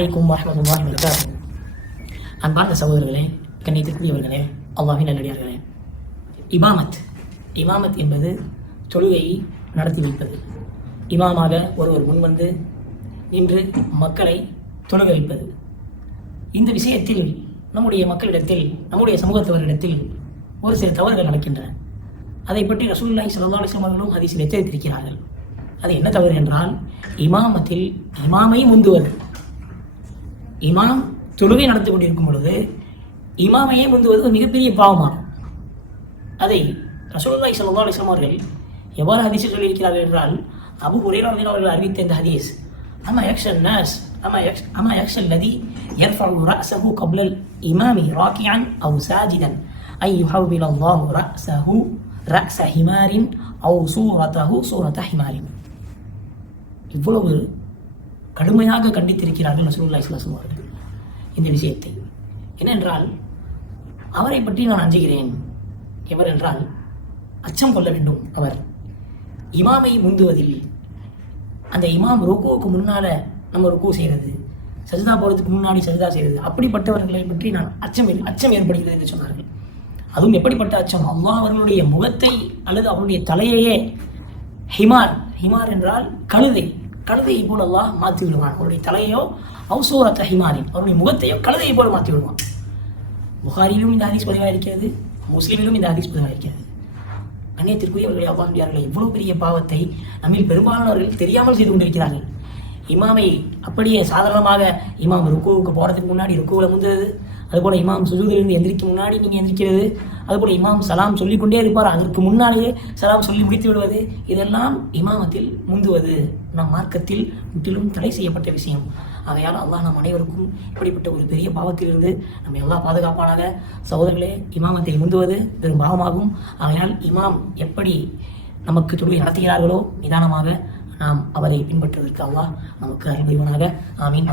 அலைக்கும் வரஹ்மத்துல்லாஹி வபரகாத்துஹு. அன்பார்ந்த சகோதரர்களே, கண்ணியத்திற்குரியவர்களே, அல்லாஹ்வின் நல்லடியார்களே, இமாமத் என்பது தொழுகையை நடத்தி வைப்பது. இமாமாக ஒருவர் முன்வந்து நின்று மக்களை தொழுக வைப்பது. இந்த விஷயத்தில் நம்முடைய மக்களிடத்தில், நம்முடைய சமூகத்தவரிடத்தில் ஒரு சில தவறுகள் நடக்கின்றன. அதை பற்றி ரசூலுல்லாஹி ஸல்லல்லாஹு அலைஹி வஸல்லம் அவர்களும் ஹதீஸில் எச்சரித்திருக்கிறார்கள். அது என்ன தவறு என்றால், இமாமத்தில் இமாமை முந்துவது. இமாம் தொழுகை நடத்தி கொண்டிருக்கும் பொழுது இமாமையே முந்துவது ஒரு மிகப்பெரிய பாவமாகும். அதை ரசூலுல்லாஹி ஸல்லல்லாஹு அலைஹி வஸல்லம் அவர்கள் எவ்வாறு ஹதீஸில் சொல்லியிருக்கிறார்கள் என்றால், அபூ ஹுரைரா ரலியல்லாஹு அவர்கள் அறிவித்த இந்த ஹதீஸ், அமா யக்ஷல் லதி யர்ஃபஉ ரஅஸஹு கப்லல் இமாமி ராக்கிஅன் அவ் சாஜிதன் ஐ யுஹவ்வில் அல்லாஹு ரஅஸஹு ரஅஸ ஹிமாரின் அவ் சூரதஹு சூரத ஹிமாரின். இவ்வளவு கடுமையாக கண்டித்திருக்கிறார்கள் ரசூலுல்லாஹி ஸல்லல்லாஹு அலைஹி வஸல்லம் அவர்கள் இந்த விஷயத்தை. ஏனென்றால் அவரை பற்றி நான் அஞ்சுகிறேன். எவர் என்றால், அச்சம் கொள்ள வேண்டும். அவர் இமாமை முந்துவதில், அந்த இமாம் ருக்குவுக்கு முன்னால நம்ம ருக்கு செய்கிறது, சஜ்தா போகிறதுக்கு முன்னாடி சஜ்தா செய்கிறது, அப்படிப்பட்டவர்களை பற்றி நான் அச்சம் ஏற்படுகிறது என்று சொன்னார்கள். அதுவும் எப்படிப்பட்ட அச்சம்? அல்லாஹ் அவர்களுடைய முகத்தை அல்லது அவருடைய தலையையே ஹிமார் என்றால் கழுதையை போல அல்லாஹ் மாற்றி விடுவான். அவருடைய தலையோ அவுசூரத்த ஹிமாரின், அவருடைய முகத்தையோ கழுதையை போல மாற்றி விடுவான். புகாரிலும் இந்த ஹதீஸ் பதிவாக இருக்கிறது, முஸ்லிமிலும் இந்த ஹதீஸ் பதிவாக இருக்கிறது. கண்ணியத்திற்குரியவர்களே, அல்லாஹ்வியார்களே, இவ்வளவு பெரிய பாவத்தை நம்மில் பெரும்பாலானவர்கள் தெரியாமல் செய்து கொண்டிருக்கிறார்கள். இமாமை அப்படியே சாதாரணமாக இமாம் ருக்குவுக்கு போகிறதுக்கு முன்னாடி ருக்குவில் முந்துறது, அதுபோல் இமாம் சுஜூதிலிருந்து எந்திரிக்கும் முன்னாடி நீங்கள் எந்திரிக்கிறது, அதுபோல் இமாம் சலாம் சொல்லிக்கொண்டே இருப்பார், அதற்கு முன்னாலேயே சலாம் சொல்லி முடித்து விடுவது, இதெல்லாம் இமாமத்தில் முந்துவது நம் மார்க்கத்தில் முற்றிலும் தடை செய்யப்பட்ட விஷயம். ஆகையால் அல்லாஹ் நம் அனைவருக்கும் இப்படிப்பட்ட ஒரு பெரிய பாவத்திலிருந்து நம்ம எல்லாம் பாதுகாப்பானாக. சகோதரர்களே, இமாமத்தை முந்துவது பெரும் பாவமாகும். ஆகையால் இமாம் எப்படி நமக்கு தொழுகை நடத்துகிறார்களோ நிதானமாக நாம் அவரை பின்பற்றுவதற்கு அல்லாஹ் நமக்கு அருள் புரிவானாக. ஆமீன்.